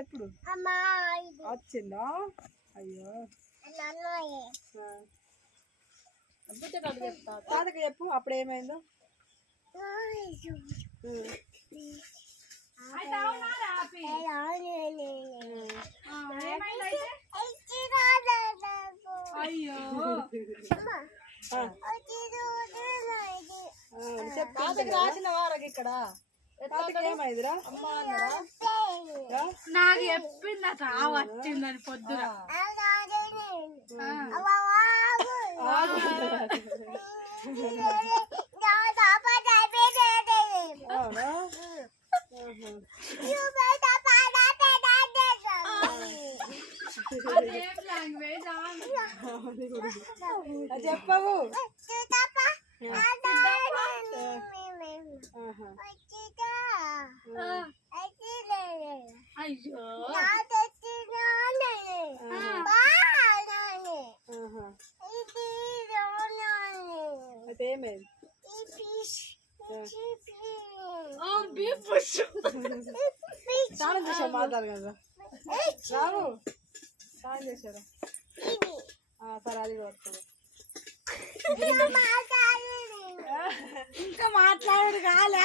ఎప్పుడు వచ్చిందా? అయ్యో తాతకి చెప్పు అప్పుడు ఏమైందో. తాతకి రాసిన వారకి ఇక్కడ ఏమైందిరా? నాకు చెప్పింది వచ్చిందని పొద్దున. చెప్పవు అయ్యో అయితే ఏమైంది? స్నానం చేసావు మాట్లాడు కదా రావు. స్నానం చేశారా? సరే అది వస్తుంది. ఇంకా మాట్లాడు కాలే.